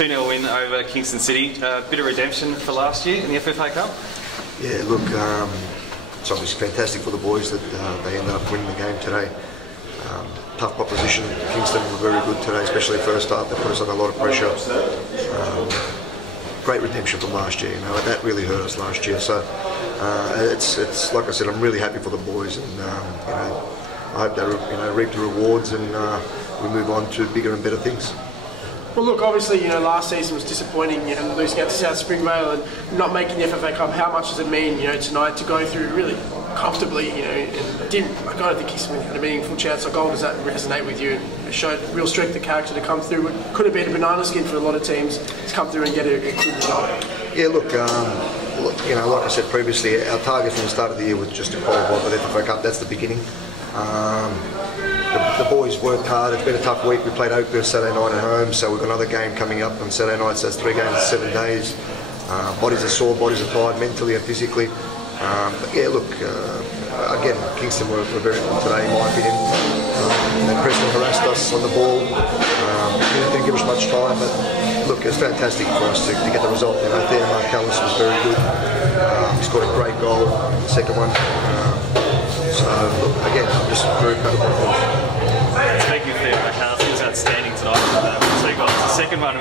2-0 win over Kinston City. Bit of redemption for last year in the FFA Cup. Yeah, look, it's obviously fantastic for the boys that they ended up winning the game today. Tough proposition. Kingston were very good today, especially first half. They put us under a lot of pressure. Great redemption from last year. You know, that really hurt us last year. So it's like I said, I'm really happy for the boys, and you know, I hope they reap the rewards and we move on to bigger and better things. Well, look, obviously, last season was disappointing, losing out to South Springvale and not making the FFA Cup. How much does it mean, tonight to go through really comfortably, I don't think he's had a meaningful chance of goal. Does that resonate with you? It showed real strength of character to come through. It could have been a banana skin for a lot of teams to come through and get a good result. Yeah, look, like I said previously, our target from the start of the year was just to qualify for the FFA Cup. That's the beginning. The boys worked hard. It's been a tough week. We played Oakville Saturday night at home, so we've got another game coming up on Saturday night, so that's 3 games in 7 days. Bodies are sore, bodies are tired mentally and physically. But yeah, look, again, Kingston were very good today, in my opinion. They pressed and harassed us on the ball. Didn't give us much time, but look, it's fantastic for us to get the result. Theo Marcellus was very good. He scored a great goal, the second one. So, look, again, I'm just very proud of my boys. Speaking of Theo Marcellus, he was outstanding tonight. 2 goals. The second one,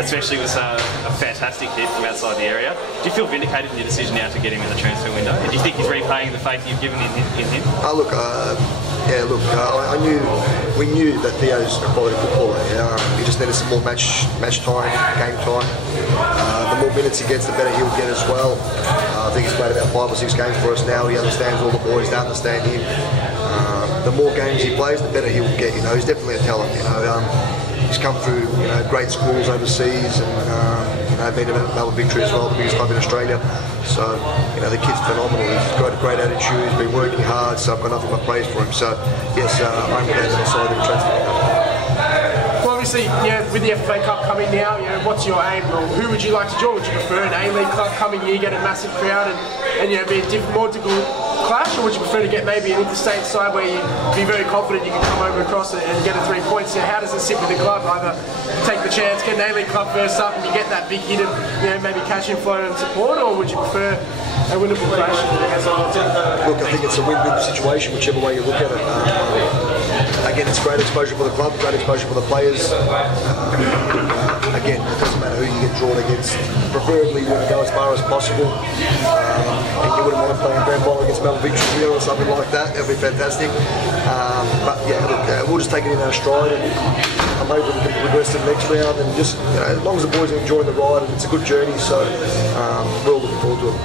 especially, was a fantastic hit from outside the area. Do you feel vindicated in your decision now to get him in the transfer window? Do you think he's repaying the faith you've given in him? We knew that Theo's a quality footballer. He just needed some more match time, game time. The more minutes he gets, the better he'll get as well. I think he's played about 5 or 6 games for us now. He understands all the boys, they understand him. The more games he plays, the better he'll get. He's definitely a talent. He's come through great schools overseas and been another victory as well, the biggest club in Australia. So the kid's phenomenal. He's got a great attitude. He's been working hard. So I've got nothing but praise for him. So yes, I'm glad that I decided to transfer him. Obviously, with the FFA Cup coming now, what's your aim? Or who would you like to join? Would you prefer an A-League club coming here, get a massive crowd and be a more difficult clash, or would you prefer to get maybe an interstate side where you'd be very confident you can come over across it and get a 3 points? So how does it sit with the club? Either take the chance, get an A-League club first up and you get that big hit of maybe cash inflow and support, or would you prefer a winnable clash? Look, I think it's a win-win situation, whichever way you look at it. Again, it's great exposure for the club, great exposure for the players. Again, it doesn't matter who you get drawn against. Preferably, you want to go as far as possible. And you wouldn't mind playing grand final against Melbourne Victory or something like that. That would be fantastic. But yeah, look, we'll just take it in our stride, and I'm hoping we can progress to the next round. And just, as long as the boys are enjoying the ride, and it's a good journey, so we're all looking forward to it.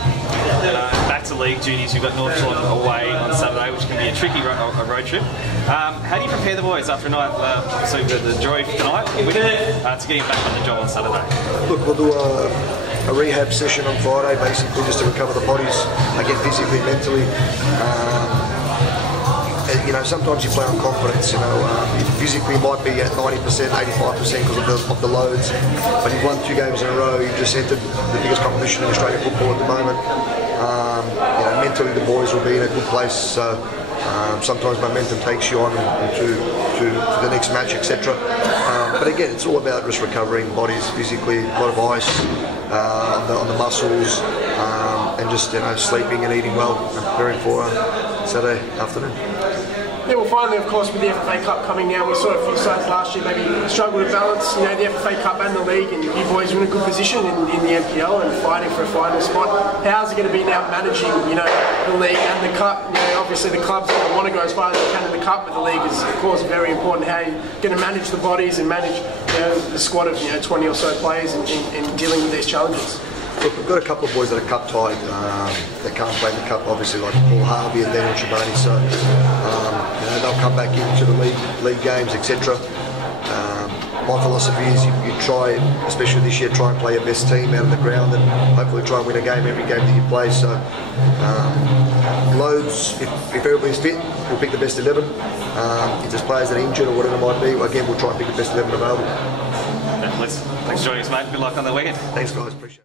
Back to league duties, you've got North Shore away on Saturday, which can be a tricky road trip. How do you prepare the boys after a night, the joy tonight, to getting back on the job on Saturday? Look, we'll do a rehab session on Friday, basically just to recover the bodies, again physically, mentally. Sometimes you play on confidence. Physically you might be at 90%, 85% because of the loads, but you've won 2 games in a row. You've just entered the biggest competition in Australian football at the moment. Mentally the boys will be in a good place. So sometimes momentum takes you on to the next match, etc. But again, it's all about just recovering bodies physically, a lot of ice on the muscles, and just sleeping and eating well and preparing for Saturday afternoon. Yeah, well, finally, of course, with the FFA Cup coming now, we saw a few sides last year maybe struggle to balance, the FFA Cup and the league, and you boys are in a good position in the NPL and fighting for a final spot. How's it going to be now managing, the league and the cup? Obviously the clubs want to go as far as they can in the cup, but the league is, of course, very important. How you're going to manage the bodies and manage, the squad of 20 or so players in dealing with these challenges. Look, we've got a couple of boys that are cup tied. That can't play in the cup, obviously, like Paul Harvey and Daniel Chibani. So they'll come back into the league games, etc. My philosophy is you try, especially this year, try and play your best team out of the ground, and hopefully try and win a game every game that you play. So loads, if everybody's fit, we'll pick the best 11. If there's players that are injured or whatever it might be, again we'll try and pick the best 11 available. Thanks for joining us, mate. Good luck on the weekend. Thanks, guys. Appreciate it.